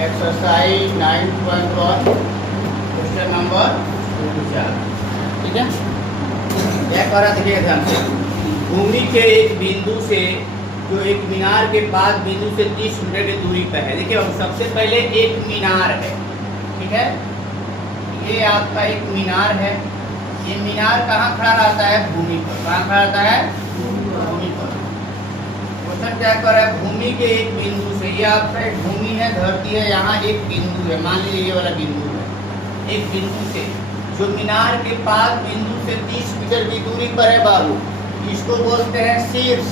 Exercise 9.1 question number 4। ठीक है, क्या कह रहा देखिए ध्यान से। भूमि के एक बिंदु से जो एक मीनार के पास बिंदु से 30 मीटर की दूरी पर है। देखिए सबसे पहले एक मीनार है, ठीक है, ये आपका एक मीनार है। ये मीनार कहाँ खड़ा रहता है? भूमि पर। कहाँ खड़ा रहता है? भूमि पर। क्वेश्चन क्या कर रहा है? भूमि के एक बिंदु से, ये आपका एक भूमि है, धरती है, यहाँ एक बिंदु है, मान लीजिए ये वाला बिंदु है। एक बिंदु से जो मीनार के पास बिंदु से 30 मीटर की दूरी पर है बाबू, इसको बोलते हैं शीर्ष,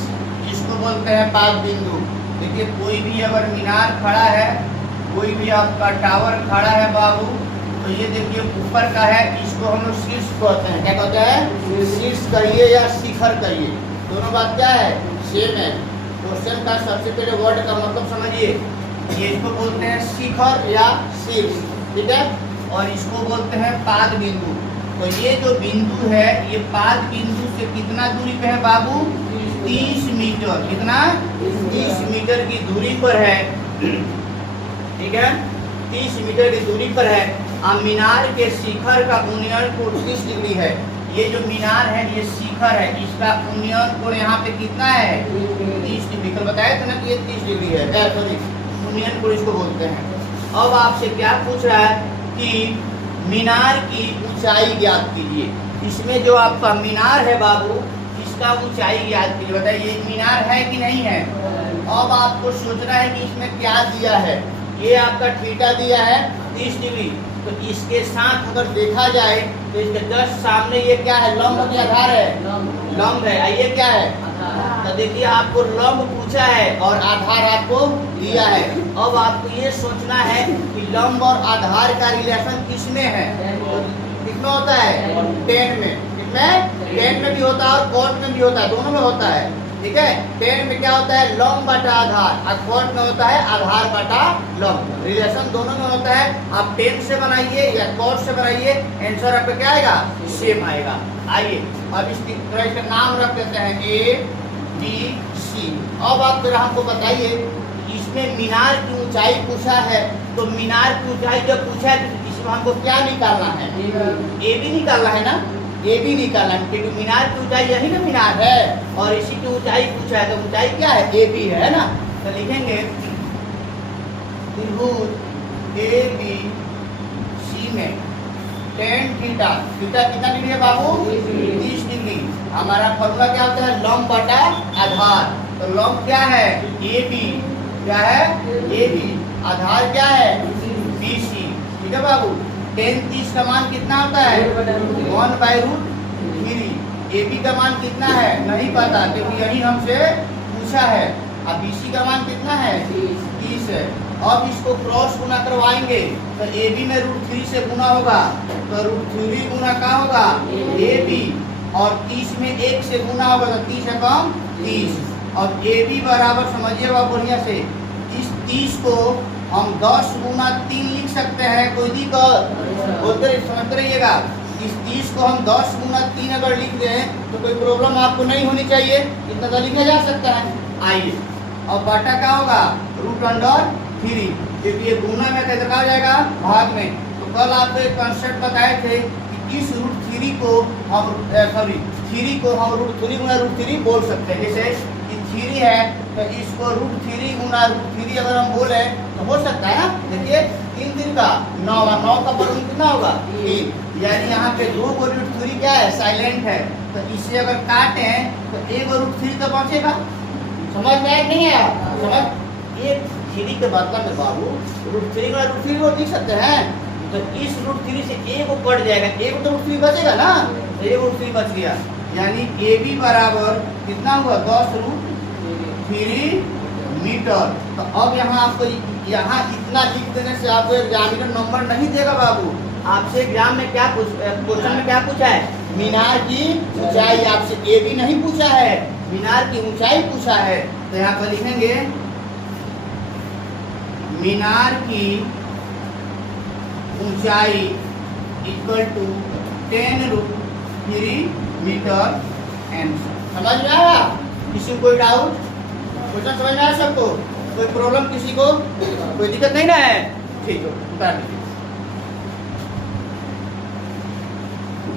इसको बोलते हैं पाद बिंदु। देखिए कोई भी अगर मीनार खड़ा है, कोई भी आपका टावर खड़ा है बाबू, तो ये देखिए ऊपर का है, इसको हम लोग शीर्ष कहते हैं। क्या कहते हैं? शीर्ष कहिए या शिखर कहिए, दोनों बात क्या है? सेम है। क्वेश्चन का सबसे पहले वर्ड का मतलब समझिए। ये इसको बोलते हैं शिखर या शीर्ष, ठीक है, और इसको बोलते हैं पाद बिंदु। तो ये जो बिंदु है, ये पाद बिंदु से कितना दूरी पे है बाबू? 30 मीटर। कितना? 30 मीटर की दूरी पर है, ठीक है, 30 मीटर की दूरी पर है। अब मीनार के शिखर का उन्नयन कोण 30 डिग्री है। ये जो मीनार है ये शिखर है, इसका उन्नयन कोण यहाँ पे कितना है? 30 डिग्री। कल बताया था ना कि ये 30 डिग्री है, सॉरी उन्नयन कोण इसको बोलते हैं। अब आपसे क्या पूछ रहा है कि मीनार की ऊंचाई ज्ञात कीजिए। इसमें जो आपका मीनार है बाबू, इसका ऊंचाई ज्ञात कीजिए। बताइए ये मीनार है कि नहीं है? अब आपको सोचना है कि इसमें क्या दिया है। ये आपका थीटा दिया है 30 डिग्री, तो इसके साथ अगर देखा जाए तो इसके जस्ट सामने ये क्या है? लंब के आधार है, लंब है। ये क्या है? तो देखिए आपको लंब पूछा है और आधार आपको दिया है। अब आपको ये सोचना है कि लंब और आधार का रिलेशन किसमें है? तो कितना होता है? 10 में। किसमें? 10 में भी होता है और कोट में भी होता है, दोनों में होता है, ठीक है। 10 में क्या होता है? लंब बटा आधार, और कोट में होता है आधार बटा लंब। रिलेशन दोनों में होता है। आप 10 से बनाइए या कोट से बनाइए, आंसर आपका क्या आएगा? सेम आएगा। आइए अब इसका नाम रख देते हैं ABC। अब आप जरा हमको बताइए, इसमें मीनार की ऊंचाई पूछा है, तो मीनार की ऊंचाई जब पूछा है तो इसमें हमको क्या निकालना है? AB निकालना है ना, AB निकालना है, क्योंकि मीनार की ऊंचाई यही ना मीनार है, और इसी की ऊंचाई पूछा है, तो ऊंचाई क्या है? AB है ना। तो लिखेंगे त्रिभुज ABC में tan थीटा, थीटा कितना डिग्री है बाबू? 30 डिग्री। हमारा फॉर्मूला क्या होता है? लंब बटा आधार। तो लंब क्या है? AB। क्या है? AB। आधार क्या है? BC। ठीक है बाबू। tan 30 का मान कितना होता है? 1/√3। AB का मान कितना है? नहीं पता, क्योंकि यही हमसे पूछा है। अब BC का मान कितना है? 30 है। अब इसको क्रॉस गुना करवाएंगे तो AB में √3 से गुना होगा, तो √3 गुना क्या होगा? AB। और 30 में 1 से गुना होगा, तो 30 है कम 30। और AB बराबर समझिएगा बढ़िया से, इस 30 को हम 10 गुना 3 लिख सकते हैं। कोई दिक्कत? बोलते समझते रहिएगा। इस 30 को हम 10 गुना 3 अगर लिख दें तो कोई प्रॉब्लम आपको नहीं होनी चाहिए, इतना तो लिखा जा सकता है। आइए और बटा क्या होगा? √3, क्योंकि ये गुना में कैसे हो जाएगा? भाग में। तो कल आपको एक कंसेप्ट बताए थे कि इस √3 को हम 3 को हम √3 गुना √3 बोल सकते हैं। जैसे कि 3 है तो इसको √3 गुना √3 अगर हम बोले तो हो सकता है ना। देखिए 3 दिन का 9 का वर्ग कितना होगा? 3। यानी यहाँ पे 2 को √3 क्या है? साइलेंट है। तो इसे अगर काटे तो 1 √3 तो बचेगा। समझ में आया नहीं है? समझ ये 3 के बदला में बाबू √3 गुना √3 को लिख सकते हैं। तो इस √3 से 1 कट जाएगा, 1 तो √3 बचेगा ना, तो 1 √3 बच गया। यानी AB बराबर कितना हुआ? 10√3 मीटर। तो अब यहाँ आपको यहाँ इतना लिख देने से आपको एग्जामिनर नंबर नहीं देगा बाबू। आपसे एग्जाम में क्या क्वेश्चन में क्या पूछा है? मीनार की ऊंचाई। आपसे AB नहीं पूछा है, मीनार की ऊंचाई पूछा है। तो यहाँ पर लिखेंगे मीनार की ऊंचाई इक्वल टू 10√3 मीटर। आंसर समझ में आया? किसी को कोई डाउट? क्वेश्चन समझ में आया सबको? कोई प्रॉब्लम किसी को? कोई दिक्कत नहीं ना है? ठीक है, उतार दीजिए।